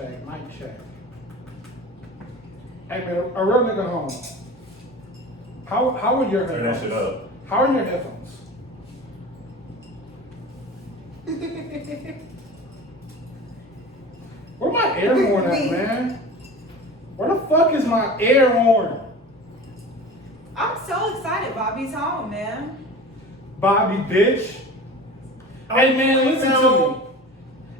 check, mic check. Hey man, a real nigga home. How are your Turn that headphones? shit up. How are your headphones? Where my air horn at, man? Where the fuck is my air horn? I'm so excited Bobby's home, man. Bobby, bitch. Hey man, listen to me.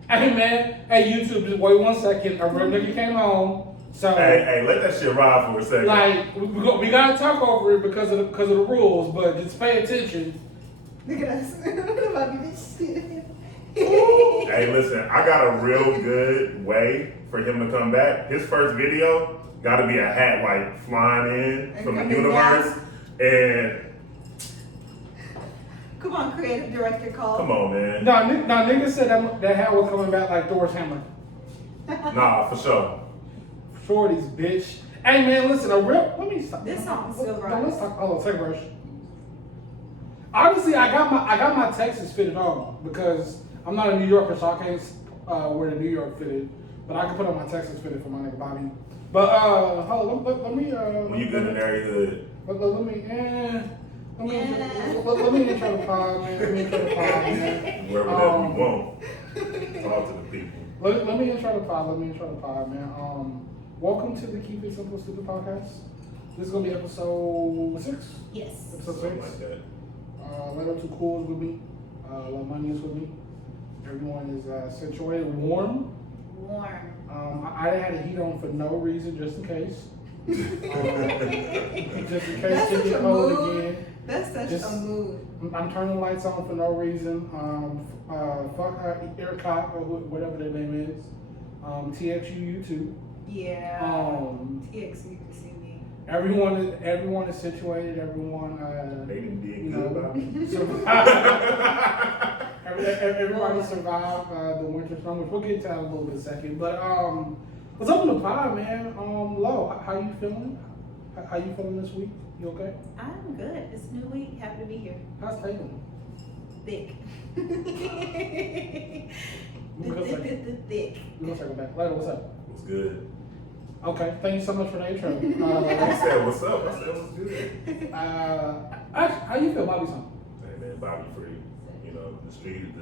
Hey man, hey YouTube, just wait 1 second. A real nigga came home. So Hey, let that shit ride for a second. like we gotta talk over it because of the rules, but just pay attention. Look at us. Bobby, bitch. Hey, listen, I got a real good way for him to come back. His first video got to be a hat like flying in And from the coming universe. And Come on, creative director Cole. come on, man. Nah, niggas said that hat was coming back like Thor's hammer. Nah, for sure. Shorties, bitch. Hey man, listen, let me stop. This song's still Let's right. talk. Hold on, take a brush. Honestly, I got my Texas fitted on because I'm not a New Yorker, so I can't wear the New York fitted. But I can put on my Texas fitted for my nigga Bobby. But hold on, let me. When you good in every hood. Let me intro the pod, man. Let me intro the pod, man. Where whatever we want. Talk to the people. Let me intro the pod, man. Welcome to the Keep It Simple Stupid podcast. This is gonna be episode 6. Yes. Episode Something 6. like that. Letter 2 Cool is with me. La Money is with me. Everyone is situated warm. I had a heat on for no reason, just in case. Just in case That's it such get a cold mood. again. That's such a mood. I'm turning the lights on for no reason. Fuck ERCOT or whatever their name is. TXU YouTube. Yeah. TX, you can see me. Everyone is situated. Everyone, They didn't did you good know, about me. everybody survived the winter storm, which we'll get to that in a little bit second. But what's up in the pod, man? Lo, how you feeling? How you feeling this week? You okay? I'm good. It's a new week. Happy to be here. How's Tatum? Thick. We're gonna Thick. circle back later. What's up? What's good? Okay, thank you so much for the intro. He said, what's up? I said, what's good? How you feel, Bobby's home? Hey man, Bobby free. You know, the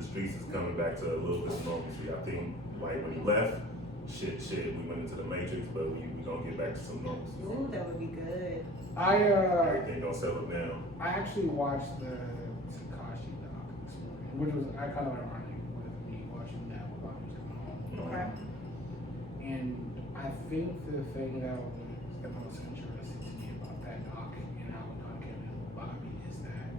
streets is coming back to a little bit of normalcy. I think like when he left, shit, we went into the matrix, but we gonna get back to some normalcy. Ooh, that would be good. Everything gonna settle down. I actually watched the Takashi doc this morning, which was I kind of ironic with me watching that while Bobby was coming home. Okay. And I think the thing that was the most interesting to me about that doc and how it kind of came in with Bobby is that,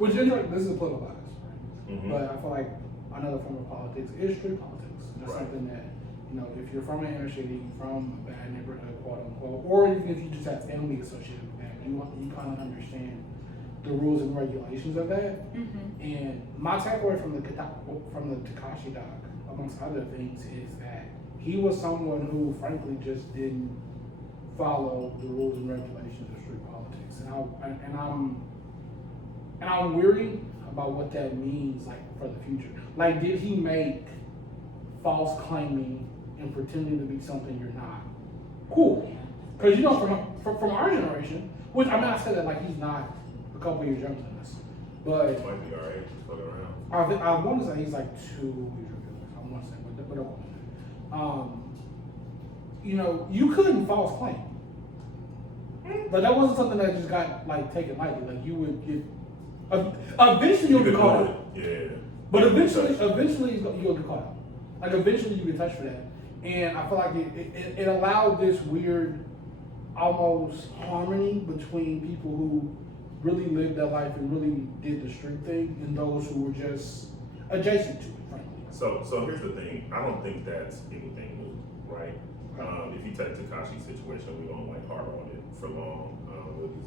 which is interesting, this is a political bias, right? Mhm. But I feel like another form of politics is street politics. That's Right. something that, you know, if you're from an inner city, from a bad neighborhood, quote unquote, or even if you just have family associated with that, you kind of understand the rules and regulations of that. Mm-hmm. And my takeaway from the Takashi doc, amongst other things, is that he was someone who, frankly, just didn't follow the rules and regulations of street politics, and I'm weary about what that means, like for the future. Like, did he make false claiming and pretending to be something you're not? Cool, because you know, from our generation, which I mean, I said that like he's not a couple years younger than us, but Might be alright. Just fuck around. I want to say he's like 2 years younger than us. I want to say, but don't. You know, you couldn't false claim. But that wasn't something that just got like taken lightly. Like you would get, eventually you'll get caught out. Yeah. But eventually you'll get caught out. Like eventually you get touched for that. And I feel like it allowed this weird, almost harmony between people who really lived their life and really did the street thing, and those who were just adjacent to it, frankly. So here's the thing. I don't think that's anything new, right? If you take Takashi's situation, we don't like hard on it for long. We'll use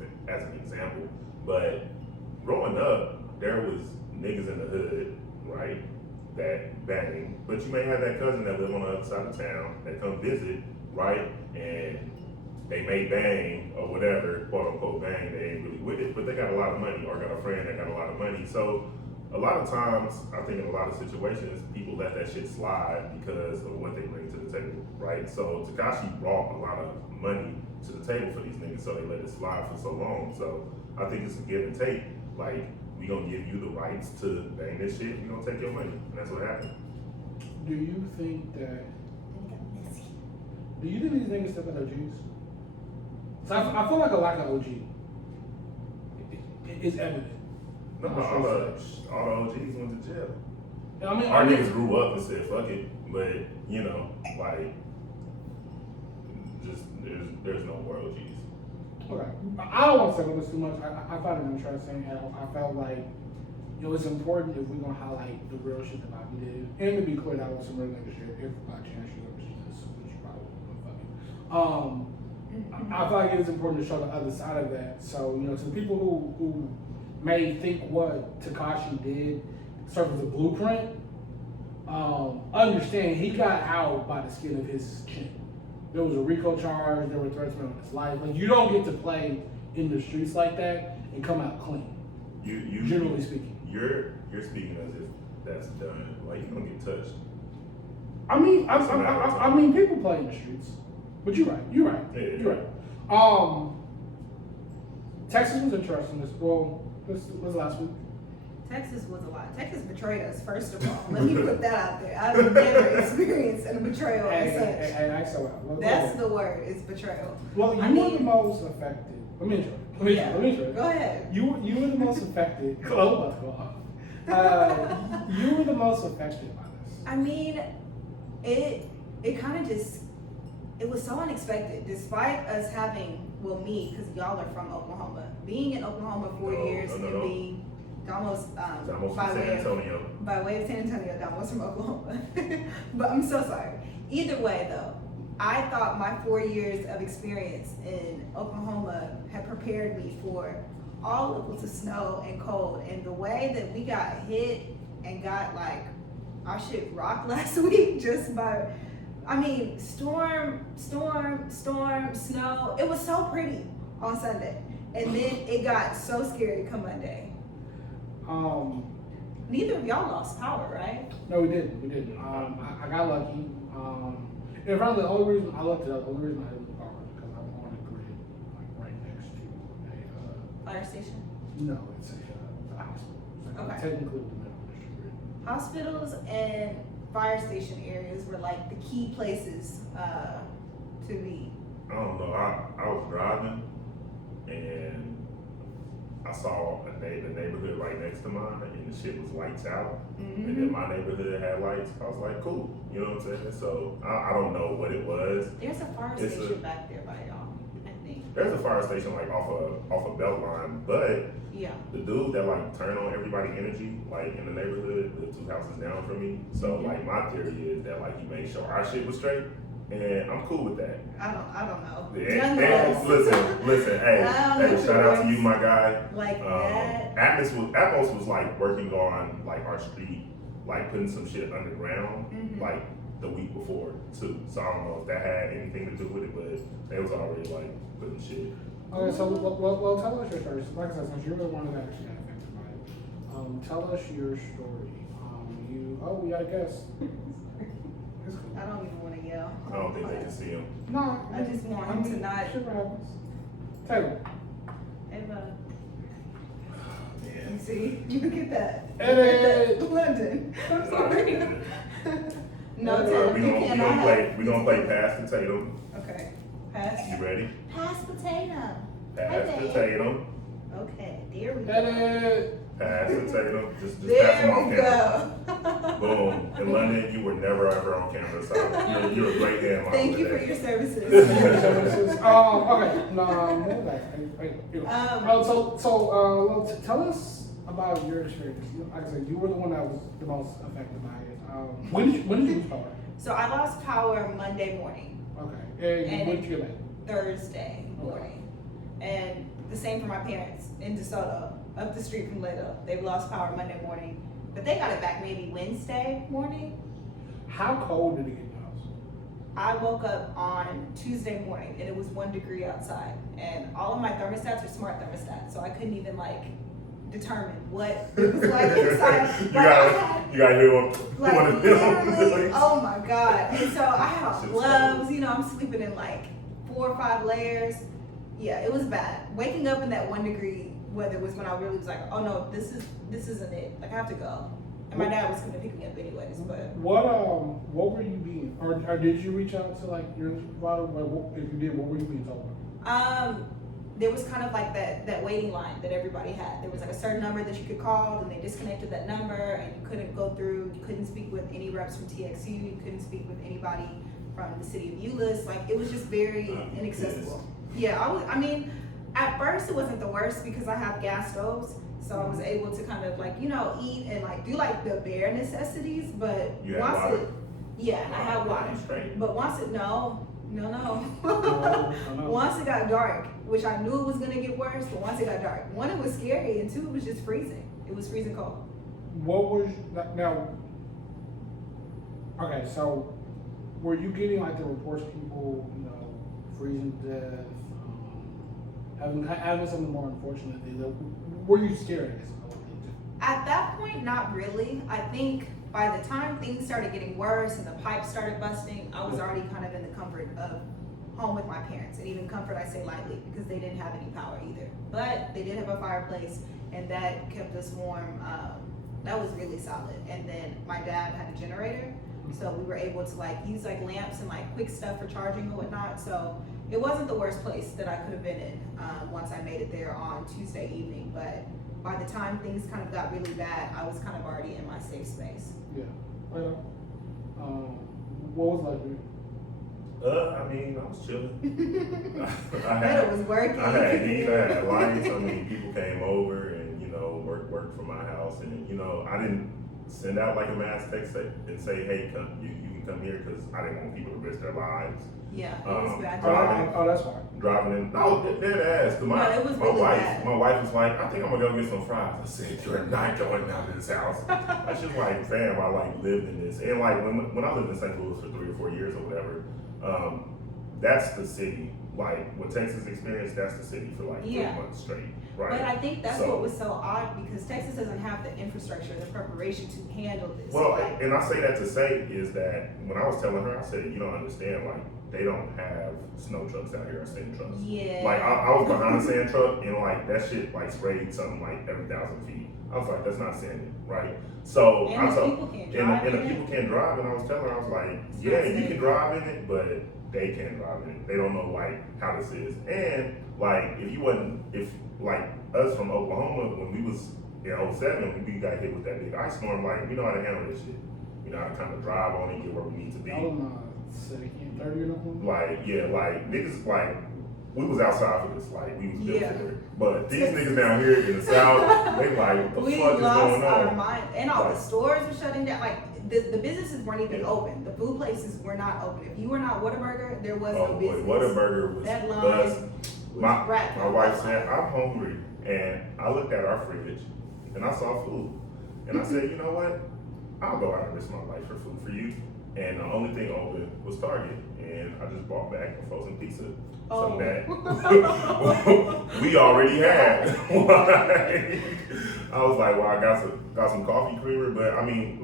it as an example. But growing up, there was niggas in the hood, right, that bang. But you may have that cousin that live on the other side of town that come visit, right, and they may bang or whatever, quote unquote bang. They ain't really with it, but they got a lot of money or got a friend that got a lot of money. So a lot of times, I think in a lot of situations, people let that shit slide because of what they bring to the table, right? So Tekashi brought a lot of money to the table for these niggas, so they let it slide for so long. So I think it's a give and take. Like, we gonna give you the rights to bang this shit, we gonna take your money, and that's what happened. Do you think these niggas step at OGs? So I feel like a lack of OG is evident. No, all the OGs went to jail. I mean, Our niggas grew up and said fuck it, but you know, like, just there's no more OGs. Okay, I don't want to say this too much. I find it interesting, and I felt like, you know, it's important if we're gonna highlight the real shit that Bobby did, and to be clear, that was some real nigga shit. If by chance you ever see this, which you probably won't, fuck it. I feel like it is important to show the other side of that. So, you know, to the people who may think what Tekashi did serves as a blueprint, understand he got out by the skin of his chin. There was a RICO charge, there were threats made on his life. Like, you don't get to play in the streets like that and come out clean. You generally speaking. You're speaking as if that's done. Like, you don't get touched. I mean, people play in the streets, but you're right. Yeah. You're right. Texas was interesting. This was last week. Texas was a lot. Texas betrayed us, first of all. Let me put that out there. I've never experienced a betrayal as such. Hey, That's the word, it's betrayal. Well, you were the most affected. Let me intro. Go ahead. You were the most affected. Oh, about to go off. You were the most affected by this. I mean, it kind of just, it was so unexpected. Despite us having, well, me, because y'all are from Oklahoma, being in Oklahoma 4 years and being almost San Antonio. By way of San Antonio, Domo's from Oklahoma. But I'm so sorry. Either way, though, I thought my 4 years of experience in Oklahoma had prepared me for all levels of snow and cold. And the way that we got hit and got like our shit rocked last week just by, I mean, storm, snow. It was so pretty on Sunday. And then it got so scary come Monday. Neither of y'all lost power, right? No, we didn't. I got lucky. And frankly, the only reason I looked it up, the only reason I didn't lose power was because I'm on a grid, like right next to a Fire station? No, it's a hospital. It's like Okay. technically the middle of the grid. Hospitals and fire station areas were like the key places to be. I don't know. I was driving and I saw the neighborhood right next to mine, and the shit was lights out. Mm-hmm. And then my neighborhood had lights. I was like, cool. You know what I'm saying? So I don't know what it was. There's a fire station back there by y'all, I think. There's a fire station like off a Beltline, but Yeah. the dude that like turned on everybody energy, like in the neighborhood, lived 2 houses down from me. So like my theory is that like he made sure our shit was straight, and I'm cool with that. I don't know. And Nonetheless. listen, hey, shout out to you, my guy. Like that. Atmos was like working on like our street, like putting some shit underground, like the week before too. So I don't know if that had anything to do with it, but they was already like putting shit. Okay, so well, tell us your story. Like I said, since you're the one that actually got affected by it, tell us your story. We got a guest. It's cool. I don't even want to yell. I don't think they can see him. No, I just want him to not. Shit happens. Taylor. Eva. Yeah. See, look at that. Edit. London. I'm sorry. No, Edit. Taylor, We gonna play Pass the Tatum. Okay. Pass. You ready? Pass potato. Pass the Tatum. Okay, there we go. Edit. Pass the Tatum. Just pass There them off we camera. go. Boom. In London, you were never ever on camera, so you're a great hand model. Thank you for today. your services. Okay. No, move back. So tell us about your experience. Like I said, you were the one that was the most affected by it. When did you lose power? So I lost power Monday morning, Okay. And when did you get back? Thursday morning. And the same for my parents in DeSoto, up the street from Leto. They've lost power Monday morning, but they got it back maybe Wednesday morning. How cold did it get in the house? I woke up on Tuesday morning and it was 1 degree outside, and all of my thermostats are smart thermostats, so I couldn't even like determine what it was like inside. you gotta hear what Like literally, oh my god. And so I had on Shit's gloves, you know, I'm sleeping in like 4 or 5 layers. Yeah, it was bad. Waking up in that 1 degree weather was when I really was like, oh no, this isn't it. Like I have to go. And my dad was gonna pick me up anyways, but what were you being, or did you reach out to like your provider? Like, if you did, what were you being told? there was kind of like that waiting line that everybody had. There was like a certain number that you could call, and they disconnected that number, and you couldn't go through. You couldn't speak with any reps from TXU. You couldn't speak with anybody from the city of Euless. Like it was just very inaccessible. Yeah, I mean, at first it wasn't the worst because I have gas stoves, so I was able to kind of like eat and like do like the bare necessities. But You had once water? yeah, and I had water. Straight. But once it no. Once it got dark, which I knew it was gonna get worse, but once it got dark, 1, it was scary, and 2, it was just freezing. It was freezing cold. What was now? Okay, so were you getting like the reports of people, freezing to death, having some of the more unfortunate things? Were you scared? I guess is what I mean, too. At that point, not really. I think by the time things started getting worse and the pipes started busting, I was already kind of in the comfort of home with my parents. And even comfort, I say lightly, because they didn't have any power either. But they did have a fireplace, and that kept us warm. That was really solid. And then my dad had a generator, so we were able to use lamps and quick stuff for charging and whatnot. So it wasn't the worst place that I could have been in once I made it there on Tuesday evening. But by the time things kind of got really bad, I was kind of already in my safe space. Yeah. Well, what was it like for you? I mean, I was chilling. It was working. I had heat, I had lights. I mean, people came over and worked from my house, and I didn't send out a mass text and say, hey, come, you can come here, because I didn't want people to risk their lives. Yeah, it was bad. Oh, that's fine. Driving in, no, dead ass. Cause it was really bad. My wife was like, I think I'm gonna go get some fries. I said, you're not going down to this house. I just fam, I lived in this, and when I lived in St. Louis for 3 or 4 years or whatever, that's the city. What Texas experienced, that's the city for 3 months straight, right? But I think that's what was so odd, because Texas doesn't have the infrastructure, the preparation to handle this. Well, and I say that to say is that when I was telling her, I said, you don't understand, they don't have snow trucks out here or sand trucks. Yeah. I was behind a sand truck, and that shit sprayed something every 1,000 feet. I was like, that's not sanding, right? So and the people can't drive, and I was telling her, I was like, yeah, you can drive in it, but they can't drive in it. They don't know how this is. And if us from Oklahoma, when we was in 07, when we got hit with that big ice storm, we know how to handle this shit. We know how to kind of drive on it, get where we need to be. I was second, 30 or nothing. Niggas we was outside for this, we was built for it. But these niggas down here in the South, they what the we fuck is lost going our on? mind, and all the stores were shutting down. The businesses weren't even open. The food places were not open. If you were not Whataburger, there was no business. Whataburger was that line bust. was My wife said, I'm hungry, and I looked at our fridge, and I saw food, and I said, you know what? I'll go out and risk my life for food for you. And the only thing open was Target, and I just bought back a frozen pizza. Something that we already had. I was like, well, I got some coffee creamer, but I mean,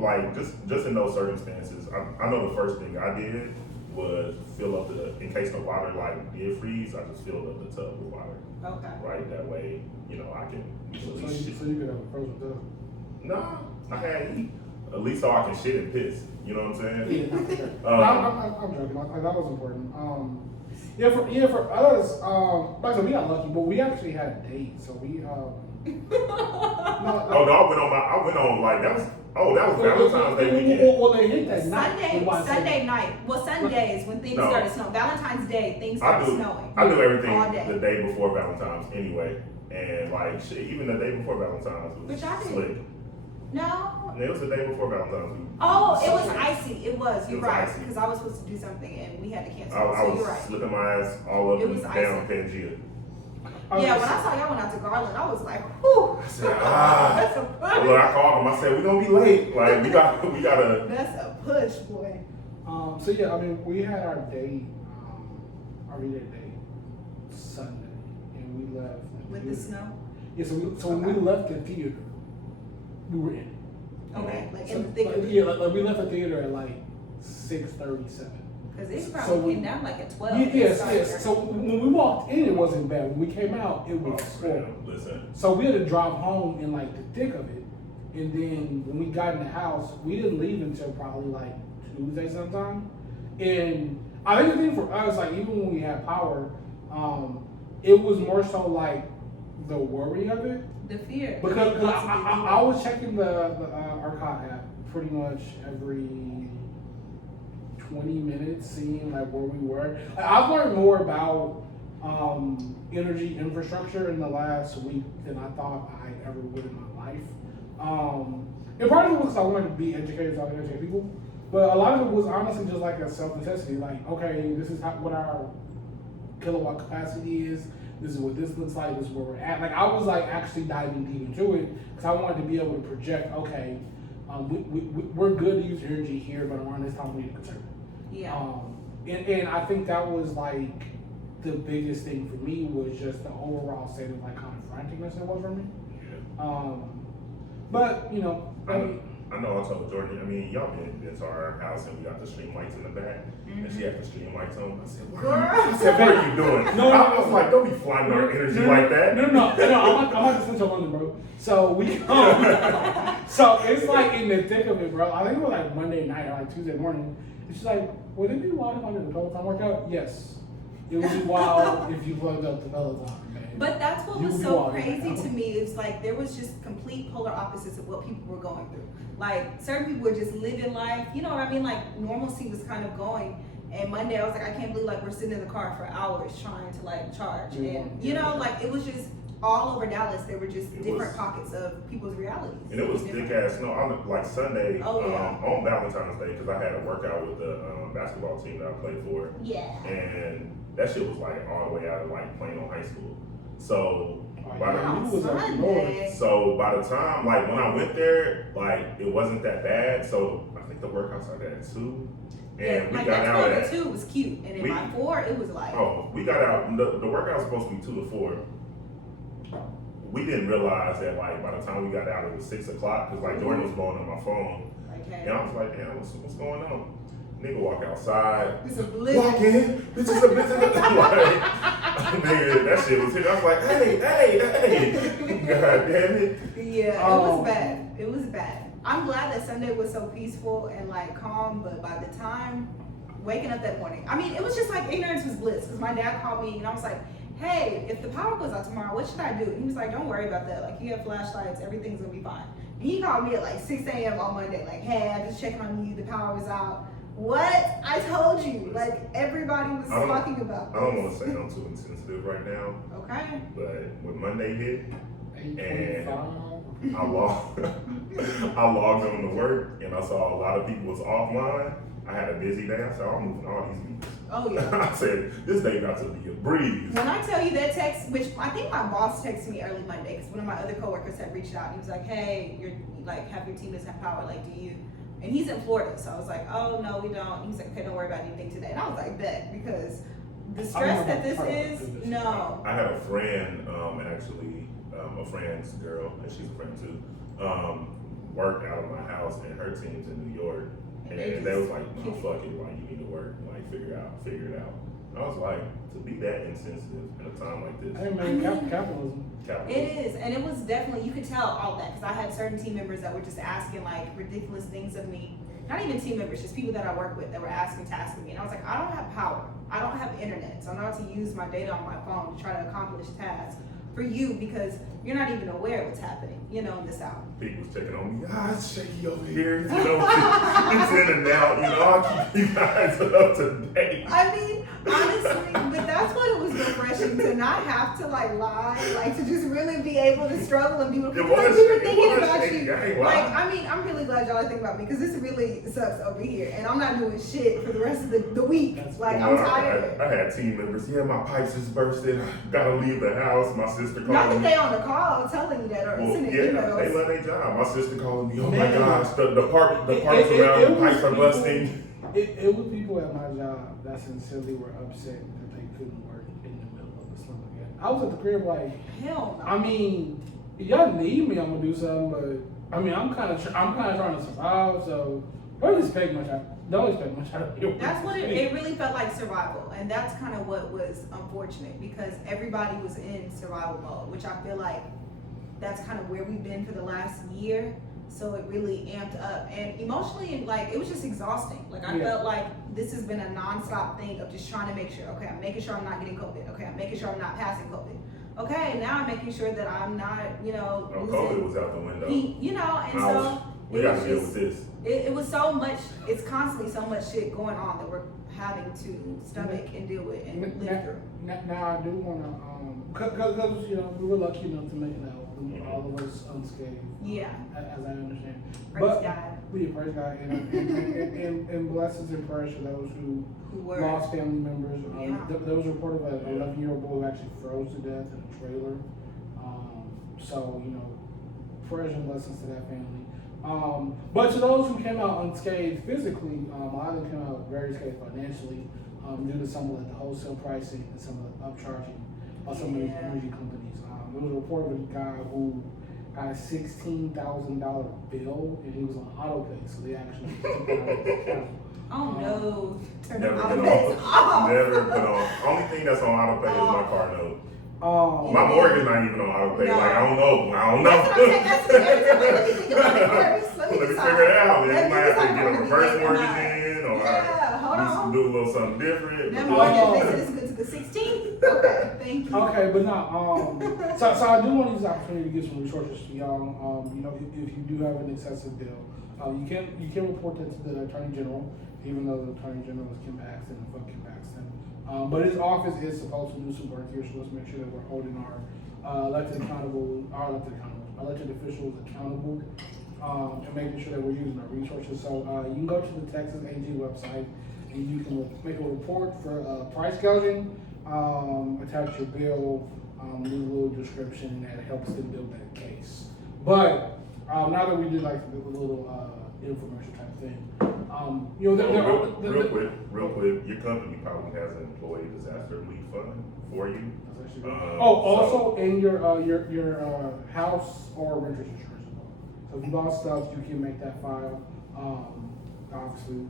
just in those circumstances, I know the first thing I did was fill up in case the water did freeze, I just filled up the tub with water. Okay. Right, that way, I can So you could have a frozen tub. No, I had heat. At least so I can shit and piss. You know what I'm saying? Yeah, I'm joking. That was important. For us, we got lucky, but we actually had a date, so we I went on that was Valentine's Day weekend. Well, they hit that night. Sunday night. Well, Sundays when things started snowing. Valentine's Day, things started snowing. I do everything all day. the day before Valentine's anyway, and even the day before Valentine's was Which I did. slick. No. It was the day before Valentine's. Oh, it was icy. It was. You're right. Icy. Because I was supposed to do something and we had to cancel. I So was you're right. slipping my ass all up It and was down icy. Pangea. Yeah, when I saw y'all went out to Garland, I was like, whew. I said, That's a push. Look, I called him. I said, we're gonna be late. We gotta. That's a push, boy. We had our date, our date Sunday, and we left. With the snow? Yeah, so when we left the theater, we were in it. Okay, like So, in the thick of it. yeah, like we left the theater at like 6:37. Because it So probably we- came down like at 12. Yes. So when we walked in, it wasn't bad. When we came out, it was Oh, horrible. man, listen. So we had to drive home in like the thick of it. And then when we got in the house, we didn't leave until probably like Tuesday sometime. And I think the thing for us, like even when we had power, it was more so like the worry of it. The fear. Because I was checking the Arcot app pretty much every 20 minutes, seeing like where we were. I've learned more about energy infrastructure in the last week than I thought I ever would in my life. And part of it was because I wanted to be educated so I could educate people. But a lot of it was honestly just like a self-necessity. Like, okay, this is what our kilowatt capacity is. This is what this looks like. This is where we're at. Like, I was like actually diving deep into it because I wanted to be able to project, okay, we're good to use energy here, but around this time we need to conserve it. Yeah. And I think that was like the biggest thing for me was just the overall state of like kind of franticness it was for me. Yeah. But you know, I know I told Jordan, I mean, y'all been to our house and we got the stream lights in the back. And she had the stream lights on. I said, what are you doing? No, I was like, don't be flying our energy like that. No, I'm about to switch on London, bro. So we so it's like in the thick of it, bro. I think it was like Monday night or like Tuesday morning. And she's like, would it be wild if I did a Peloton workout? Yes. It would be wild if you plugged up the Peloton, man. But that's what You was would be so wild, crazy man. to me. It's like there was just complete polar opposites of what people were going through. Like certain people were just living life, you know what I mean? Like normalcy was kind of going. And Monday I was like, I can't believe like we're sitting in the car for hours trying to like charge. And you know, like it was just all over Dallas. There were just different pockets of people's realities. And it was thick ass snow. On like Sunday, Oh, yeah. on Valentine's Day, because I had a workout with the basketball team that I played for. Yeah. And that shit was like all the way out of like Plano High School. So by the You was up north. So by the time, like when I went there, like it wasn't that bad. So I think the workout started at 2, and we like got that out 12 at to 2 was cute, and then by 4 it was like we got out. The workout was supposed to be 2 to 4. We didn't realize that like by the time we got out it was 6 o'clock because like Jordan was blowing on my phone, okay. and I was like, damn, what's going on? Nigga walk outside. It's a blizzard. Walk in. This is a business. Like, nigga, that shit was hitting. I was like, hey. God damn it. Yeah, it was bad. It was bad. I'm glad that Sunday was so peaceful and like calm, but by the time waking up that morning, I mean, it was just like ignorance was bliss because my dad called me and I was like, hey, if the power goes out tomorrow, what should I do? And he was like, don't worry about that. Like, you have flashlights, everything's gonna be fine. And he called me at like 6 a.m. on Monday, like, hey, I'm just checking on you, the power was out. What? I told you. Like, everybody was talking about this. I don't want to say I'm too insensitive right now. Okay. But when Monday hit, and 8:25. I logged on to work, and I saw a lot of people was offline. I had a busy day. I said, I'm moving all these meetings. Oh, yeah. I said, this day got to be a breeze. When I tell you that text, which I think my boss texted me early Monday, because one of my other coworkers had reached out. He was like, hey, you're like, half your team doesn't have power. Like, do you? And he's in Florida. So I was like, oh, no, we don't. He's like, okay, don't worry about anything today. And I was like, bet, because the stress that this is, no. I had a friend, actually, a friend's girl, and she's a friend too, worked out of my house, and her team's in New York. And they was like, no, fuck it, like, you need to work, like, figure it out. And I was like, to be that insensitive at a time like this. Hey man, capitalism. It is, and it was definitely, you could tell all that, because I had certain team members that were just asking like ridiculous things of me. Not even team members, just people that I work with that were tasking me. And I was like, I don't have power. I don't have internet. So I'm not to use my data on my phone to try to accomplish tasks for you because you're not even aware of what's happening, you know, in the South. People's checking on me. It's shaky over here. You know, it's in and out. You know, I'll keep you guys up to date. I mean, honestly, but that's what it was refreshing to not have to like lie, like to just really be able to struggle and be able to we were thinking about you. Like, I mean, I'm really glad y'all are thinking about me because this really sucks over here, and I'm not doing shit for the rest of the week. Like, I'm tired. I had team members. Yeah, my pipes is bursted. Gotta leave the house. My sister called me. Not that they on the call telling you that or sending emails. They love their job. My sister calling me. Oh my gosh, the parts around the pipes are busting. It was people at my job that sincerely were upset that they couldn't work in the middle of the summer again. I was at the crib like, Hell no. I mean, y'all need me, I'm gonna do something, but I mean, I'm kind of trying to survive, so don't expect much out of me. That's what it really felt like, survival, and that's kind of what was unfortunate because everybody was in survival mode, which I feel like that's kind of where we've been for the last year. So it really amped up, and emotionally, like it was just exhausting. Like I felt like this has been a nonstop thing of just trying to make sure. Okay, I'm making sure I'm not getting COVID. Okay, I'm making sure I'm not passing COVID. Okay, now I'm making sure that I'm not, COVID was out the window. And so we got to deal with this. It was so much. It's constantly so much shit going on that we're having to stomach and deal with and live through. Now I do want to, because we were lucky enough to make it out, all of us unscathed. Yeah. As I understand. Praise God. We praise God, and blessings and prayers to those who were lost family members. Yeah. There was a report of an 11-year-old boy who actually froze to death in a trailer. So prayers and blessings to that family. But to those who came out unscathed physically, a lot of them came out very scathed financially due to some of the wholesale pricing and some of the upcharging of some of these energy companies. There was a report of a guy who got a $16,000 bill and he was on auto pay, so they actually took that out of the account. Oh no! Turn the Never auto put pays off. on. Never put on. Only thing that's on auto pay is my car note. My mortgage not even on auto pay. No. Like I don't know. That's what I'm saying. That's every time let me think about it first. Let me figure it out. You might have to get a reverse mortgage in, or hold on. do a little something different. That mortgage is good to the 16th. Okay, thank you. Okay, but no. So I do want to use the opportunity to give some resources to y'all. If you do have an excessive bill, you can report that to the Attorney General, even though the Attorney General is Kim Paxton and fuck Kim Paxton. But his office is supposed to do some work here, so let's make sure that we're holding our elected officials accountable, and making sure that we're using our resources. So you can go to the Texas AG website and you can make a report for price gouging, attach your bill, leave a little description that helps them build that case. But now that we did like a little infomercial type thing, real quick, your company probably has an employee disaster relief fund for you. Also in your house or renter's insurance as well. So if you lost stuff, you can make that file. Obviously,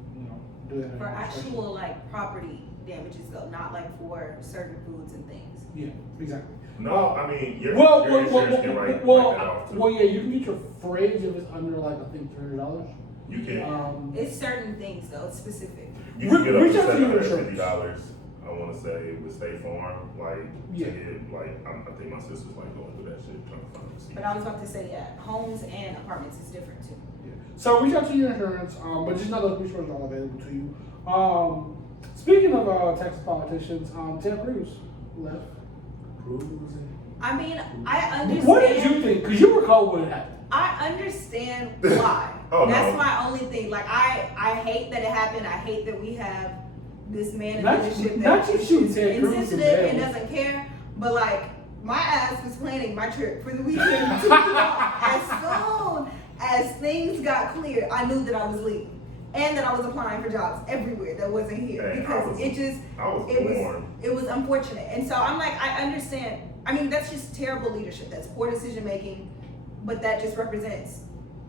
do that. For actual like property damages though, not like for certain foods and things. Yeah, exactly. No, I mean your insurance can write that off too. Well, yeah, you can get your fridge if it's under like I think $300. You can. It's certain things though. It's specific. You can get up to Reach out to your $750. I want to say with State Farm, like Yeah. I think my sister's like going through that shit trying to find receipts. But I was about to say, homes and apartments is different too. Yeah. So reach out to your insurance, but just know those resources are available to you. Speaking of Texas politicians, Ted Cruz left. I mean, I understand. What did you think? Because you recall what had happened. I understand why. That's my only thing. Like, I hate that it happened. I hate that we have this man in leadership that is insensitive and doesn't care. But like, my ass was planning my trip for the weekend too. As soon as things got clear, I knew that I was leaving. And that I was applying for jobs everywhere that wasn't here because it was unfortunate. And so I'm like, I understand. I mean, that's just terrible leadership. That's poor decision making, but that just represents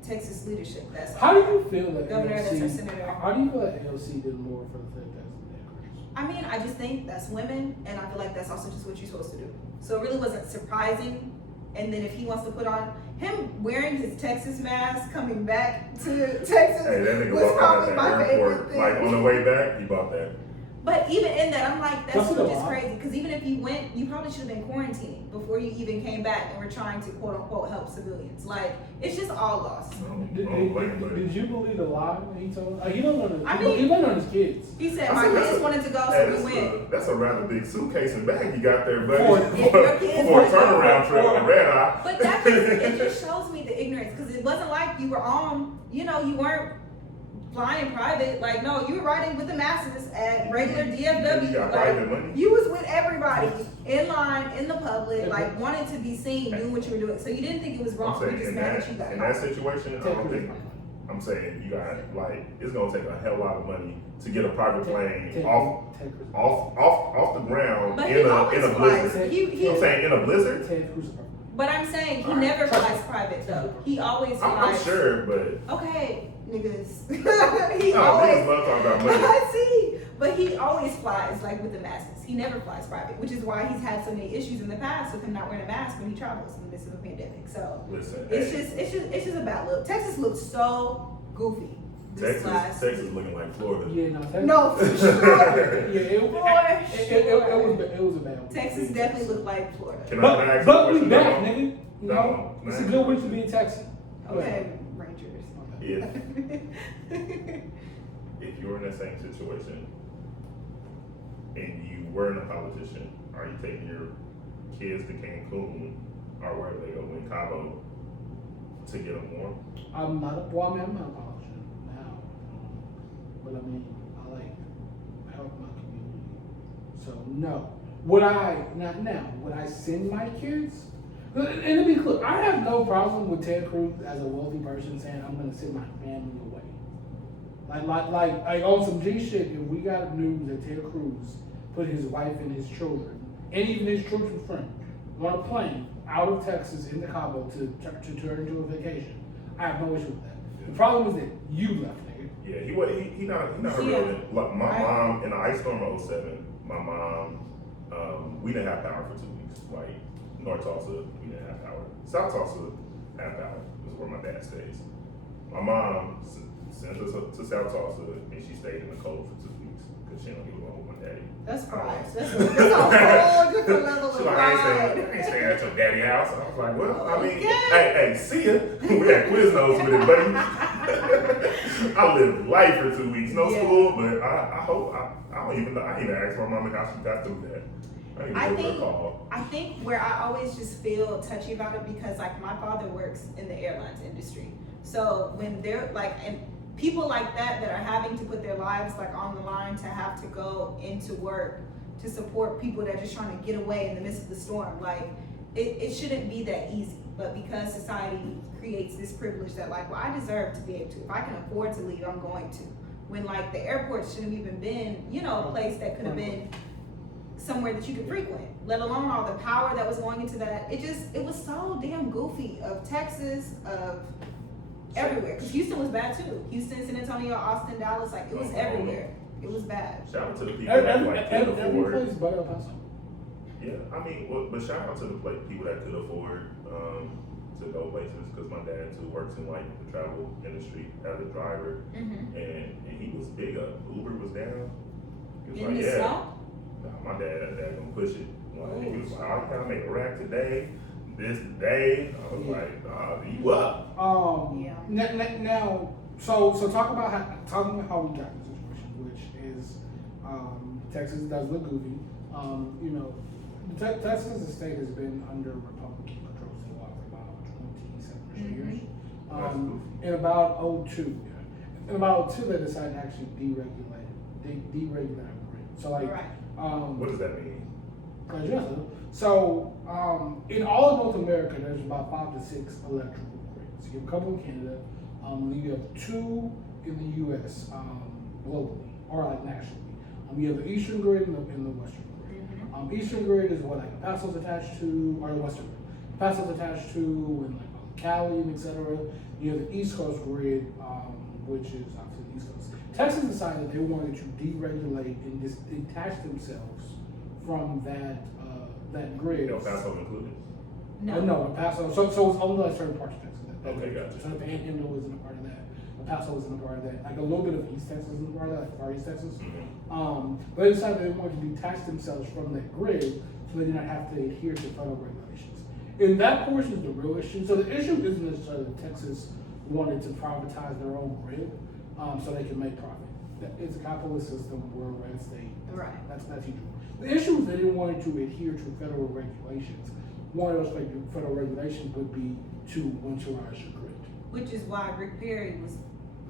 Texas leadership. That's how do you feel that governor, AOC, that's our senator. How do you feel that AOC did more for the state of Texas than Cruz? I mean, I just think that's women, and I feel like that's also just what you're supposed to do. So it really wasn't surprising. And then if he wants to put on him wearing his Texas mask coming back to Texas was probably my favorite thing. Like on the way back, he bought that. But even in that, I'm like, that's just crazy. Because even if you went, you probably should have been quarantining before you even came back and were trying to quote unquote help civilians. Like, it's just all lost. Did you believe the lie that he told? He don't know. He don't know his kids. He said my kids wanted to go, so we went. That's a rather big suitcase and bag you got there, buddy. For a turnaround trip on Red Eye. But it just shows me the ignorance because it wasn't like you were on. You weren't flying private. Like, no, you were riding with the masses at regular DFW. Like, you was with everybody in line, in the public, like wanted to be seen, doing what you were doing. So you didn't think it was wrong. In that situation, I don't think I'm saying you got it's gonna take a hell of a lot of money to get a private plane Ted off the ground But in he a always blizzard. flies. I'm saying in a blizzard. Cruz. But I'm saying he never flies private though. He always flies. I'm sure, but Okay, niggas. he niggas always. love talking about money. I see, but he always flies like with the masses. He never flies private, which is why he's had so many issues in the past with him not wearing a mask when he travels in the midst of a pandemic. So Listen, it's just a bad look. Texas looks so goofy. Texas looking like Florida. Yeah, no, Texas. No, for sure. Yeah, it was a bad one. Texas definitely looked like Florida. Can I ask But you a we question? back, nigga. You know, No, it's a good week to be in Texas. Okay, Rangers. If you're in the same situation and you were a politician, are you taking your kids to Cancun or wherever they go in Cabo to get them warm? I'm not a politician now, but I mean, I like help my community. So no, would I send my kids? And to be clear, I have no problem with Ted Cruz as a wealthy person saying I'm going to send my family away. Like on some G shit. If we got news that Ted Cruz put his wife and his children and even his troops and friends on a plane out of Texas into Cabo to turn into a vacation, I have no issue with that. The problem is that you left, nigga. Yeah, he not a real. Like my mom in the ice storm of 07, my mom, we didn't have power for 2 weeks. Like North Tulsa, we didn't have power. South Tulsa had power. This is where my dad stays. My mom sent us to South Tulsa and she stayed in the cold for 2 weeks because she don't get along with my daddy. That's pride. That's a whole different level of She's like, pride. I ain't staying at your daddy's house. And I was like, well, I mean, Okay. hey, see ya. We had Quiznos with it, buddy. I lived life for 2 weeks, no school, but I hope I ain't even ask my mama how she got through that. I think where I always just feel touchy about it because like my father works in the airlines industry. So when they're like, and people like that are having to put their lives like on the line to have to go into work to support people that are just trying to get away in the midst of the storm, like it shouldn't be that easy. But because society creates this privilege that like, well, I deserve to be able to. If I can afford to leave, I'm going to. When like the airport shouldn't have even been, a place that could have been somewhere that you could frequent, let alone all the power that was going into that. It was so damn goofy of Texas, of everywhere. Because Houston was bad too. Houston, San Antonio, Austin, Dallas, like it was everywhere. It was bad. Shout out to the people that could Every afford. place but El Paso. Yeah, I mean, but shout out to the people that could afford to go places because my dad too works in like the travel industry as a driver, and he was big up. Uber was down. He was In like, the snow? Nah, my dad gonna push it. Like, he was like, oh, you gotta make a rack today, this day. I was like, you up? Now, so talking about how we got in this situation, which is Texas does look goofy. Texas as a state has been under Republican control for about 27 years. In about 02, they decided to actually deregulate our grid. So like, what does that mean? So in all of North America, there's about 5 to 6 electrical grids. You have a couple in Canada, then you have 2 in the U.S. Globally or like nationally. You have the Eastern grid and the Western grid. Eastern grid is what like El Paso's attached to, or the Western grid. El Paso's attached to, and like Cali and etc. You have the East Coast grid, which is obviously the East Coast. Texas decided they wanted to deregulate and detach themselves from that grid. El Paso included? No. No, El Paso. So it's only like certain parts of Texas. Okay, gotcha. So the Panhandle isn't a part of that. El Paso isn't a part of that. Like a little bit of East Texas isn't a part of that, like far East Texas. But they decided they wanted to detach themselves from that grid so they did not have to adhere to federal regulations. And that portion is the real issue. So the issue isn't necessarily that Texas wanted to privatize their own grid so they can make profit. It's a capitalist system. We're a red state. Right. That's usual. The issue is they didn't want to adhere to federal regulations. One of those federal regulations would be to winterize your grid. Which is why Rick Perry was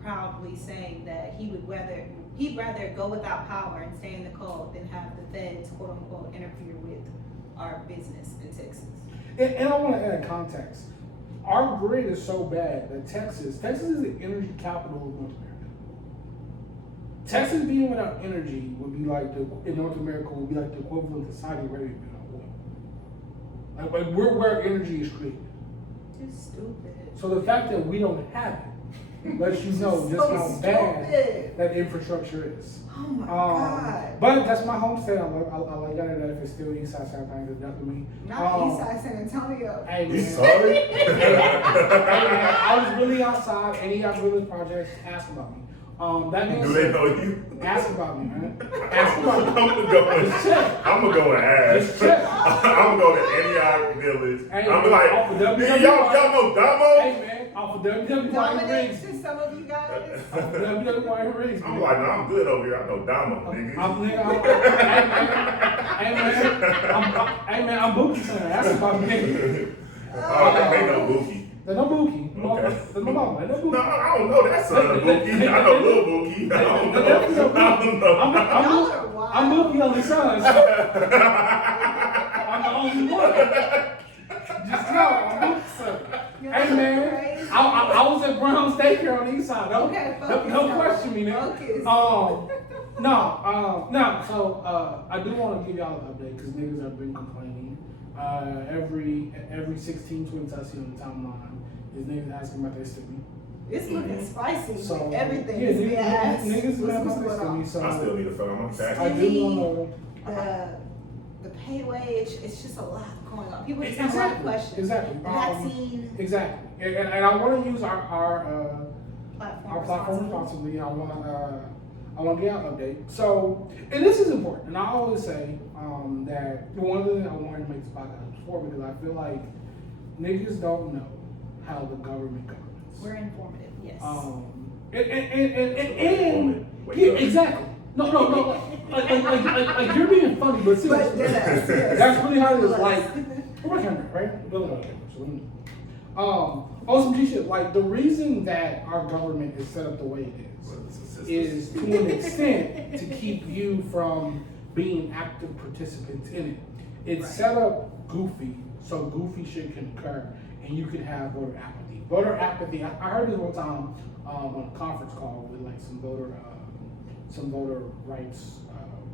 proudly saying that he'd rather go without power and stay in the cold than have the feds, quote unquote, interfere with our business in Texas. And I want to add context. our grid is so bad that Texas is the energy capital of North America. Texas being without energy would be like in North America would be like the equivalent to Saudi Arabia without oil. Like we're where energy is created. You're stupid. So the fact that we don't have it lets you know just how bad that infrastructure is. Oh my God. But that's my home state. I like that if it's still East Side San Antonio, it's definitely me. Not East Side San Antonio. Hey, You man. sorry? Hey, man, I was really outside. Any of y'all village projects, ask about me. That means Do they know you? ask about me, man. Ask about me. I'm gonna go and Just check. I'm gonna go and ask. Just check. I'm gonna go to Antioch Village. Hey, I'm be like, off of nigga, y'all know Domo? Hey man, off of WWE Dominic Riggs. to some of you guys. Off of WWE Riggs. I'm like, no, I'm good over here. I know Domo, nigga. Hey man, I'm Bookie Center. Ask about me. Oh, they know Bookie. There's no Bookie. Okay. There's no mama. There's no No, Bookie. I don't know that son of Bookie. I know Lil Bookie. I don't know. Y'all are wild. I'm Bookie only son. So I'm the only one. Just know, I'm Bookie son. You're Hey so man, crazy. I was at Brown's Daycare on the east side. Okay, focus. Don't question me now. Focus. No. So I do want to give y'all an update because niggas have been complaining. Every 16 tweets I see on the timeline is niggas asking about their stimmy. It's looking spicy. So Everything yeah, is being asked. niggas What's about their going stimmy. on? So I still need to fill out my taxes. I do want to. The pay wage, it's just a lot going on. People just have a lot of questions. Exactly. The vaccine Exactly. And I want to use our platform responsibly. responsibly. I want to get an update. So, and this is important. And I always say that one of the things I wanted to make this podcast for because I feel like niggas don't know how the government governs. We're informative, yes. And yeah, exactly. No. Like you're being funny, but seriously, yes. that's really how it is. Yes. Like, we're working on it, right? We're building on it. So we need. On some G shit. Like the reason that our government is set up the way it is to an extent to keep you from being active participants in it. It's Right. set up goofy, so goofy shit can occur, and you can have voter apathy. Voter apathy. I heard this one time on a conference call with like some voter rights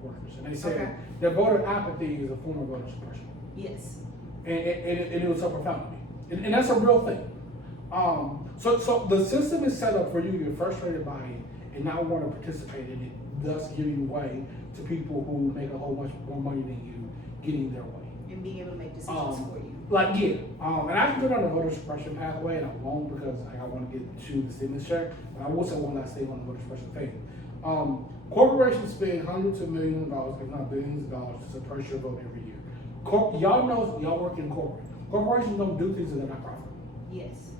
workers, and they said Okay. that voter apathy is a form of voter suppression, Yes. and it was so profound to me, and that's a real thing. So the system is set up for you to get frustrated by it and not want to participate in it, thus giving way to people who make a whole bunch more money than you getting their way. And being able to make decisions for you. Like yeah, and I can go down the voter suppression pathway, and I won't because I want to get to the stimulus check. But I will say one last thing on the voter suppression thing. Corporations spend hundreds of millions of dollars, if not billions of dollars, to suppress your vote every year. Y'all know y'all work in corporate. Corporations don't do things that are not profitable. Yes.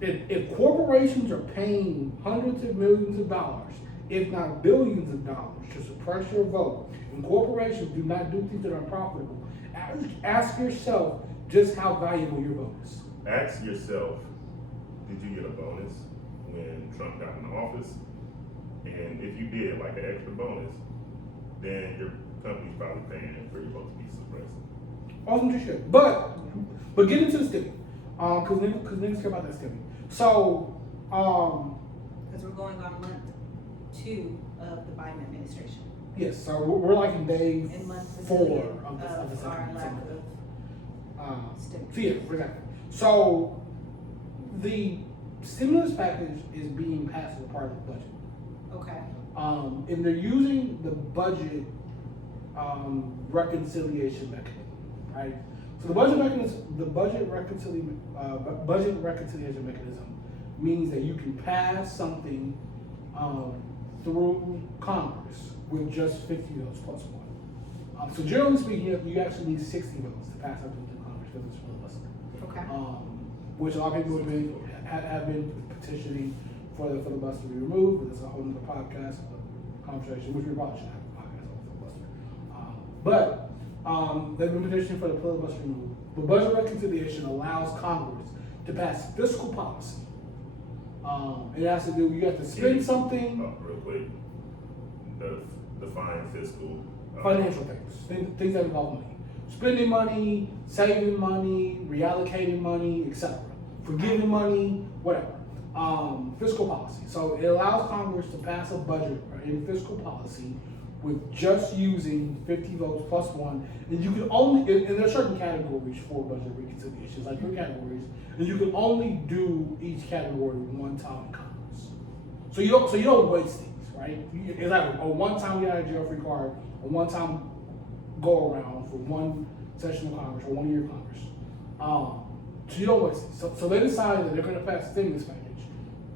If corporations are paying hundreds of millions of dollars, if not billions of dollars, to suppress your vote, and corporations do not do things that are profitable, ask yourself just how valuable your vote is. Ask yourself, did you get a bonus when Trump got in office? And if you did, like an extra bonus, then your company's probably paying for your vote to be suppressed. Awesome to shit. But get into the stimmy. Cause niggas care about that stimmy. So, Because we're going on month 2 of the Biden administration. yes, so we're like in day And month 4 bazillion of the our second. lack of So stimulus. yeah, exactly. So the stimulus package is being passed as a part of the budget. Okay. And they're using the budget reconciliation mechanism, right? So the budget reconciliation mechanism means that you can pass something through Congress with just 50 votes plus 1. So generally speaking, you actually need 60 votes to pass something through Congress because it's filibuster. Okay. Which a lot of people have been petitioning for the filibuster to be removed, but that's a whole other podcast conversation, which we probably should have a podcast on filibuster. But they've been petitioning for the filibuster removed. But budget reconciliation allows Congress to pass fiscal policy. It has to do, you have to spend something, Real quick, define fiscal. financial things that involve money. Spending money, saving money, reallocating money, etc. forgiving money, whatever. Fiscal policy. So it allows Congress to pass a budget in fiscal policy with just using 50 votes plus one, and you can only, and there are certain categories for budget reconciliations, like 3 categories, and you can only do each category one time in Congress. So you don't waste things, right? It's like a one-time get out of jail free card, a one-time go around for one session of Congress or 1 year of Congress. So you don't waste it. So they decided that they're going to pass a stimulus package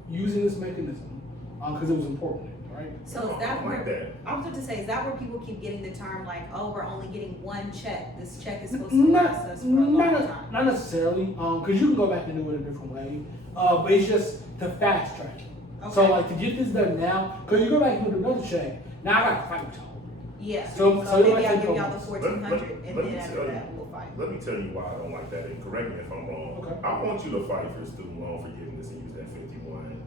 using this mechanism because it was important, right? So is that like where, that. I was about to say, is that where people keep getting the term like, oh, we're only getting one check. This check is supposed to last us for a long time. Not necessarily, because you can go back and do it a different way. But it's just to fast track it. Okay. So like to get this done now, because you go back and do another check, now I got to fight with y'all. Yeah. So maybe it might I'll take give y'all the months. 1,400 and Let then me after tell that you. we'll fight. Let me tell you why I don't like that, and correct me if I'm wrong. Okay. I want you to fight for student loan forgiveness and use that 51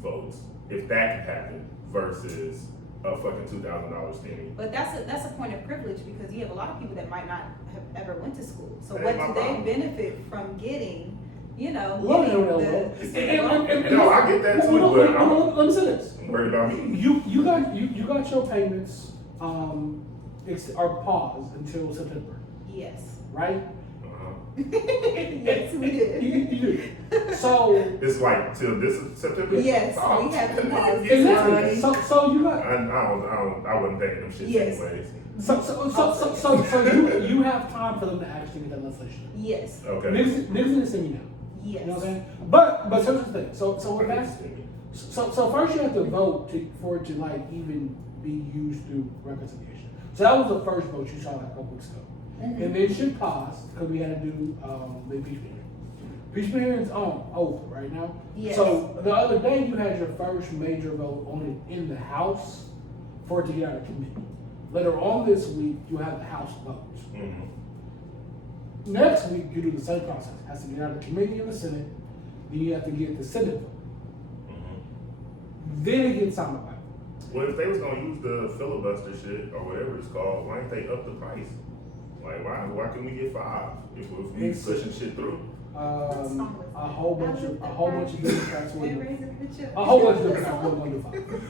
votes. If that could happen versus a fucking $2,000 stimmy. But that's a point of privilege because you have a lot of people that might not have ever went to school. So That what ain't my do they problem. benefit from getting, Love getting it, the No, I get that too, but I'm let me say this. worried about me. You got your payments are paused until September, Yes. Uh-huh. right? Yes, we did. You do. So It's like till this is September. Yes, Oh, we have to yeah. pause. exactly. So you got I wouldn't pay them shit Yes. anyways. so you have time for them to actually get that legislation. Yes. Okay. Niggas in the city now. Yes. You know what I'm saying? But here's the thing. So what Okay, that's stimmy. so first you have to vote for it to like even be used through reconciliation. So that was the first vote you saw like a couple weeks ago. Mm-hmm. And then shit passed because we had to do the impeachment hearing. Impeachment hearing's over right now. Yes. So the other day you had your first major vote on it in the House for it to get out of committee. Later on this week you have the House vote. Mhm. Next week you do the same process. It has to get out of committee in the Senate. Then you have to get the Senate vote. Mhm. Then it gets signed by. Well, if they was gonna use the filibuster shit or whatever it's called, why ain't they up the price? Like, why can we get 5 if we It's- pushing shit through? A whole bunch of Democrats wouldn't. A A whole bunch of Democrats wouldn't do 5.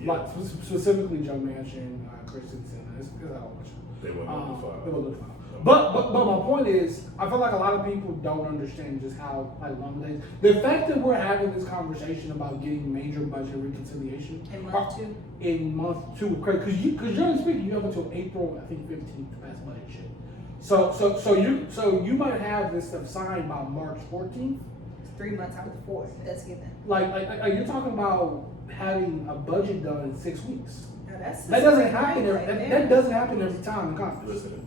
Yeah. Like specifically Joe Manchin, Christensen. It's a whole bunch. They wouldn't up to 5. They wouldn't do 5. But my point is, I feel like a lot of people don't understand just how like long it takes. The fact that we're having this conversation about getting major budget reconciliation In month 2. in month 2, because generally speaking, you have until April, I think 15th to pass budget shit. So you might have this stuff signed by March 14th. It's 3 months out of the 4. That's given. Like you're talking about having a budget done in 6 weeks. Now that's That doesn't happen. right That doesn't happen every time in Congress. Listen,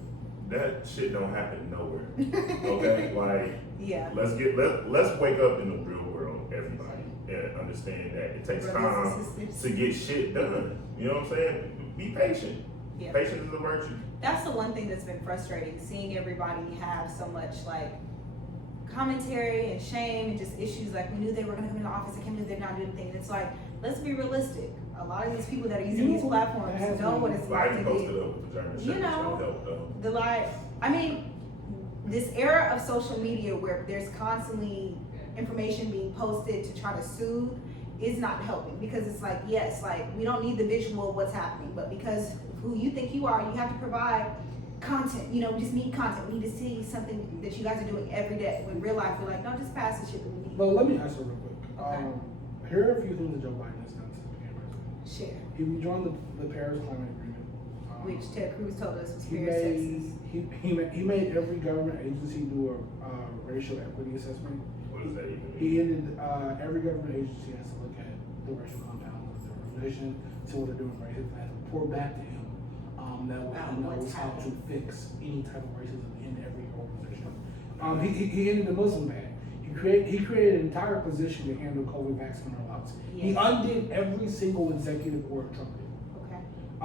that shit don't happen nowhere. Okay, like Yeah. let's wake up in the real world, everybody, and understand that it takes Brothers and time sisters. to get shit done. You know what I'm saying? Be patient. Yeah. Patience is a virtue. That's the one thing that's been frustrating, seeing everybody have so much like commentary and shame and just issues like we knew they were gonna come into office, I can't believe they're not doing anything. It's like, let's be realistic. A lot of these people that are using these platforms know what it's I like even to posted get up with the German you Shepherds, know, don't help though. the I mean, this era of social media where there's constantly information being posted to try to soothe is not helping because it's like, yes, like we don't need the visual of what's happening, but because who you think you are, you have to provide content. You know, we just need content. We need to see something that you guys are doing every day. When real life, we're like, no, just pass the shit that we need. But let me ask you real quick. Okay. Here are a few things that Joe Biden has done since he became president. Share. He rejoined the Paris Climate Agreement. Which Ted Cruz told us was he Paris, made Texas. he made every government agency do a racial equity assessment. What does that even mean? He ended every government agency has to look at the racial compound of their organization, see what they're doing racism, and have to report back to him. That way he knows how to fix any type of racism in every organization. He ended the Muslim ban. He created an entire position to handle COVID vaccine rollouts. He Yes. undid every single executive order Trump did.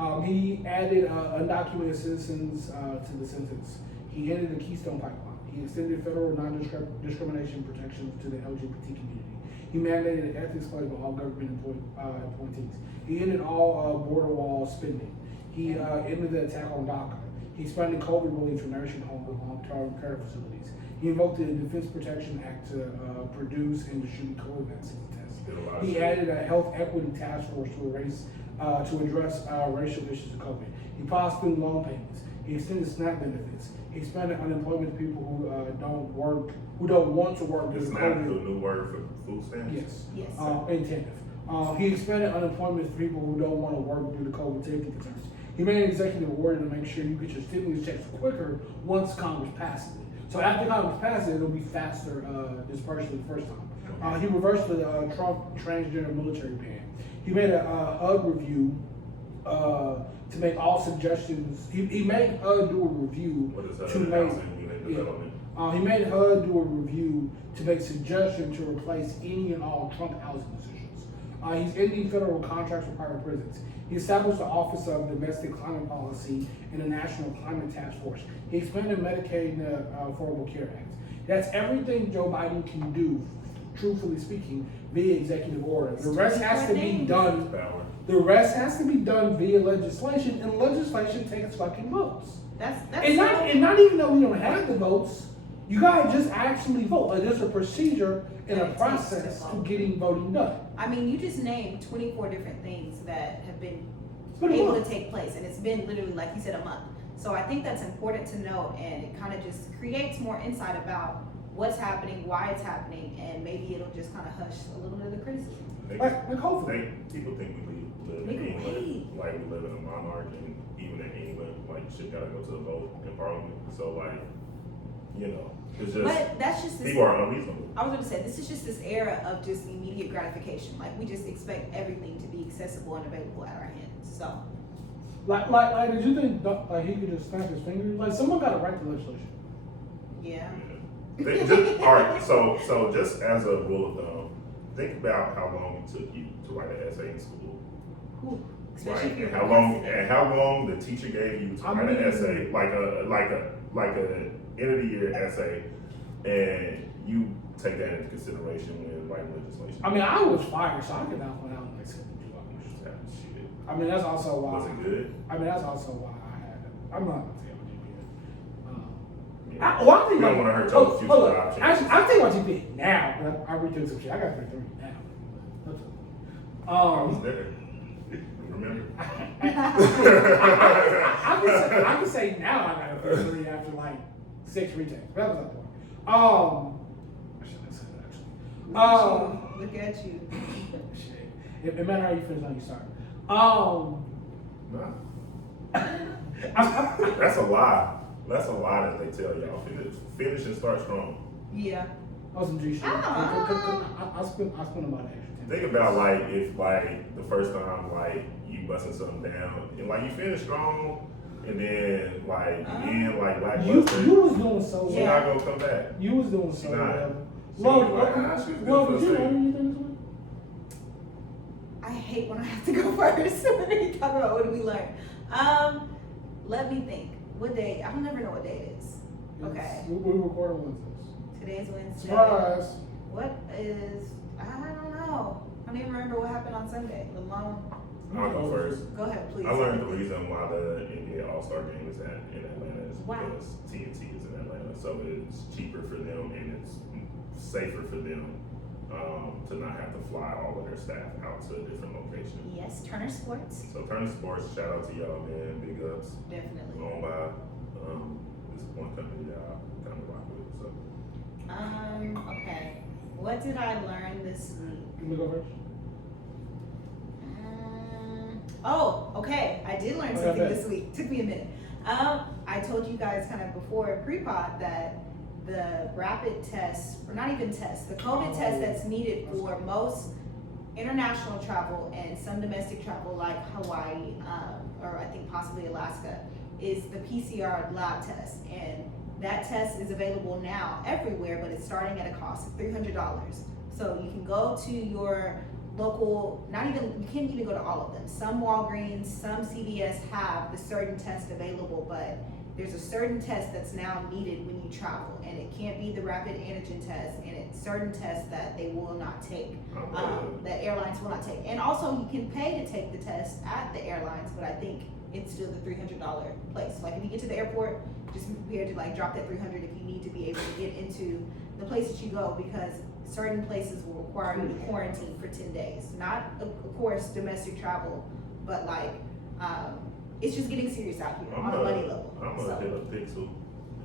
Okay. He added undocumented citizens to the census. He ended the Keystone Pipeline. He extended federal non-discrimination protections to the LGBT community. He mandated an ethics code for all government appointees. He ended all border wall spending. He ended the attack on DACA. He expanded COVID relief to nursing homes and long-term care facilities. He invoked the Defense Protection Act to produce and distribute COVID vaccine tests. Did a lot of He shit. added a health equity task force to address racial issues of COVID. He paused student loan payments. He extended SNAP benefits. He expanded unemployment to people who don't want to work due It's to not COVID. the new word for food stamps? Yes. Yes. Incentive. He expanded unemployment for people who don't want to work due to COVID safety concerns. He made an executive order to make sure you get your stimulus checks quicker once Congress passes it. So after Congress passes it, it'll be faster disbursement the first time. He reversed the Trump transgender military ban. He made a HUD review to make all suggestions. He made HUD do a review What is that? to make. Housing unit development. He made HUD do a review to make suggestions to replace any and all Trump housing decisions. He's ending federal contracts with private prisons. He established the Office of Domestic Climate Policy and the National Climate Task Force. He expanded Medicaid and the Affordable Care Act. That's everything Joe Biden can do, truthfully speaking, via executive order. The rest has to be done. Power. The rest has to be done via legislation, and legislation takes fucking votes. That's And not even though we don't have the votes, you gotta just actually vote. Like, there's a procedure and a That it takes process to to vote. getting voting done. I mean, you just named 24 different things that have been It's been a able to month. take place, and it's been literally, like you said, a month. So I think that's important to note, and it kind of just creates more insight about what's happening, why it's happening, and maybe it'll just kind of hush a little bit of the criticism. Like hopefully. People think we live in Nigga, England, like we live in a monarch, and even in England, like shit gotta go to the vote in Parliament. So like, it's just But that's just this. people are unreasonable. I was going to say, this is just this era of just immediate gratification. Like, we just expect everything to be accessible and available at our hands. So, Like, did you think he could just snap his fingers? Like, someone got to write the legislation. yeah. All right, so just as a rule of thumb, think about how long it took you to write an essay in school. Whew. Especially Right, if you're and how long the teacher gave you to I write an mean- essay, like a end of the year essay, and you take that into consideration when writing legislation. I mean, I was fired, so I could knock one out in like 72 hours. Yeah, shit. I mean, that's also why. Was it good? I mean, that's also why I had. I'm not gonna tell you what Yeah. I think You don't about- want to hurt your future hold on. job chances. Actually, I think what you did now, but I retook some shit. I got 33 now. I was there. Remember? I can say now I got a 33 after like 6 retakes. That was not the point. I shouldn't have said that actually. Look at you. Shit. It matter how you finish, how you start. No. That's a lie. That's a lie that they tell y'all. Finish and start strong. Yeah. That was some G shit. I spent about an extra 10. Think about like if like the first time like you busting something down and like you finish strong and then like you end like lackluster. You was doing so She's well. not gonna come back. You was doing so She not. well. She Well, was like, ah, she was good well, for did a you second. learn anything this week? I hate when I have to go first. When you talk about what do we learn. Let me think. What day? I don't never know what day it is. Okay. We record on Wednesdays. Today's Wednesday. Surprise. What is? I don't know. I don't even remember what happened on Sunday. The long. I'll go first. Go ahead, please. I learned the reason why the NBA All-Star Game is in Atlanta is Wow. because TNT is in Atlanta, so it's cheaper for them and it's safer for them to not have to fly all of their staff out to a different location. Yes, Turner Sports. So Turner Sports, shout out to y'all, man, big ups. Definitely. Owned by this one company that I kind of rock with. So Okay. What did I learn this week? Can we go first? Oh, okay. I did learn What something happened? this week. Took me a minute. I told you guys kind of before pre-pod that the rapid test, or not even test, the COVID test that's needed for most international travel and some domestic travel like Hawaii, or I think possibly Alaska, is the PCR lab test. And that test is available now everywhere, but it's starting at a cost of $300. So you can go to your local, you can't even go to all of them. Some Walgreens, some CVS have the certain test available, but there's a certain test that's now needed when you travel, and it can't be the rapid antigen test, and it's certain tests that they will not take, that airlines will not take. And also you can pay to take the test at the airlines, but I think it's still the $300 place. Like if you get to the airport, just be prepared to like drop that $300 if you need to be able to get into the place that you go, because certain places will require you to quarantine for 10 days. Not, of course, domestic travel, but like, it's just getting serious out here on a money level. I'm gonna hit a pixel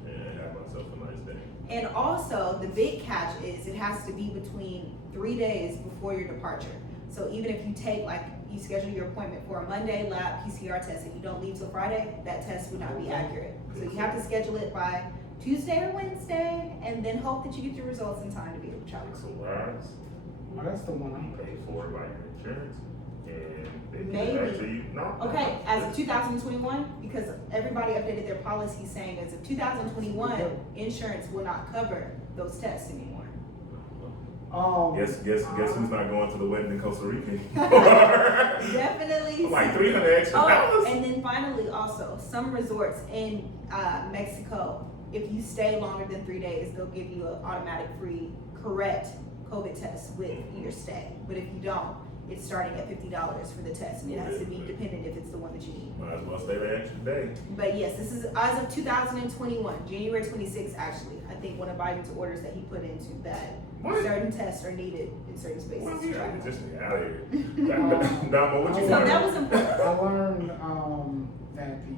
and have myself a nice day. And also, the big catch is it has to be between 3 days before your departure. So even if you take, like, you schedule your appointment for a Monday lab PCR test and you don't leave till Friday, that test would not be accurate. So you have to schedule it by Tuesday or Wednesday, and then hope that you get your results in time to be able to travel. So wires, Oh, that's the one you I'm pay for it by your insurance, and they give Maybe. it back to you. No. Okay, as of 2021, because everybody updated their policy saying as of 2021, insurance will not cover those tests anymore. Guess who's not going to the wedding in Costa Rica? Definitely. Like $300 extra dollars. And then finally, also, some resorts in Mexico, if you stay longer than 3 days, they'll give you an automatic free correct COVID test with your stay. But if you don't, it's starting at $50 for the test, and it has to be dependent if it's the one that you need. Might as well stay the extra day. But yes, this is as of 2021, January 26th, actually. I think one of Biden's orders that he put into that certain tests are needed in certain spaces. Well, to we travel. just out of here. Domo, what you So learned? that was important. I learned that the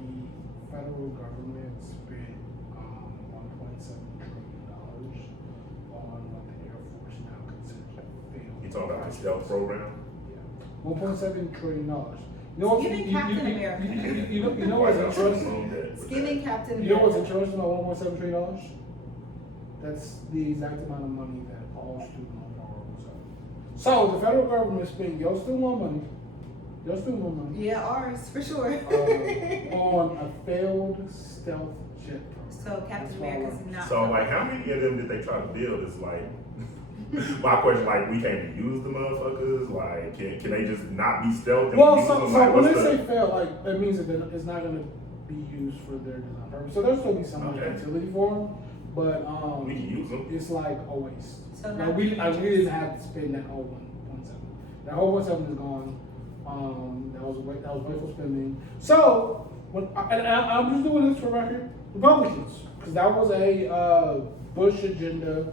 federal government spent $1.7 trillion on what the Air Force now considers a failed. You talking about the stealth program? Yeah. $1.7 trillion. You know what? Giving Captain America. You know what's interesting? Skimming Captain You know what's America. interesting about $1.7 trillion? That's the exact amount of money that all student loan borrowers owe. So the federal government spent your student loan money, Yeah, ours, for sure. on a failed stealth jet program. So Captain America's not. So, like, how many of them did they try to build? It's like, my question, like, we can't use the motherfuckers? Like, can they just not be stealth? and Well, use so them? Like, when what's they the- say failed, like that means that it's not going to be used for their design purpose. So there'll still be some like, Okay. utility for them, but we can use them. it's like a waste. So Like, now we didn't have to spend that whole 1.7. That whole 1.7 is gone. That was wasteful spending. So I'm just doing this for record, Republicans, because that was a Bush agenda,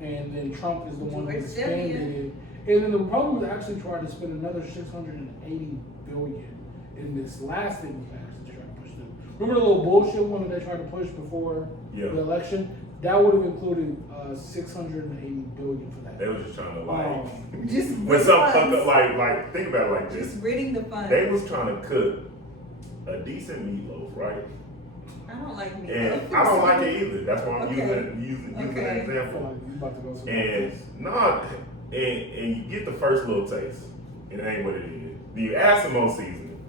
and then Trump is the one who George expanded W. it. And then the Republicans actually tried to spend another $680 billion in this last thing we passed that they tried to push through. Remember the little bullshit one that they tried to push before Yeah. the election? That would have included $680 billion for that. They were just trying to, like, Just when some fuck funds. up, like, think about it like this. Just ridding the funds. They was trying to cook a decent meatloaf, right? I don't like meat. And I don't like it either. That's why I'm Okay. using Okay. an I feel example. like you about to go somewhere And else. no, and you get the first little taste, and it ain't what it is. Then you add some more seasoning,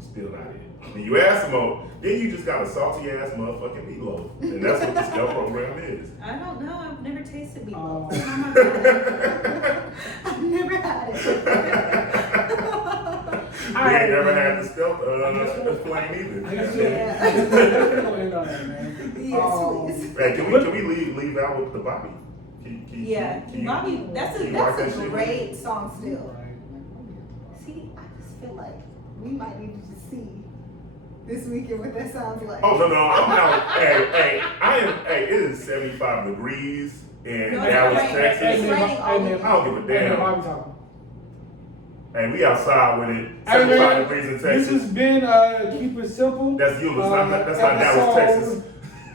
still not it. Then you add some more, then you just got a salty ass motherfucking meatloaf, and that's what the stealth program is. I don't know. I've never tasted meatloaf. Oh. I've never had it. We ain't never had the stealth flame either. I guess Yeah. we'll end on that, man. Yes, please. Hey, can we leave out with the Bobby? Yeah, Bobby, that's can you write that a shit? great song still. Right. See, I just feel like we might need to see this weekend what that sounds like. Oh no, I'm out. Hey, it is 75 degrees in No, it's Dallas, raining. Texas. It's raining all weekend. I don't give a damn. Bobby talking. Hey, we outside with it. Hey, 75 man, degrees in this Texas. has been Keep It Simple. That's Euless, that's not Dallas, Texas.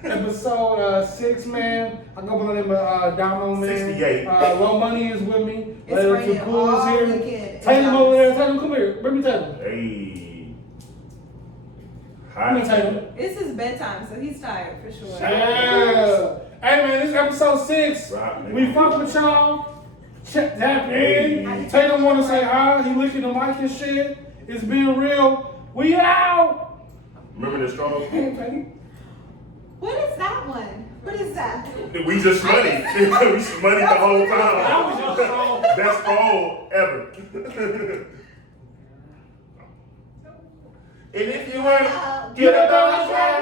Episode 6, man. I go by the name of Domo, man. 68. Low Money is with me. It's Later raining to Cruz all here. weekend. Tatum over there. Tatum, come here. Bring me Tatum. Hey. Come here, Tatum. It's his bedtime, so he's tired for sure. Yeah. Hey, man, this is episode 6. Right, man. We fuck with y'all. Check that Hey. in. Tatum want to say hi. He licking the mic and shit. It's been real. We out. Remember the straw? Hey, Tatum. What is that one? What is that? We just money. We money the whole That was time. your song. Best goal ever. And if you want, get up on the track.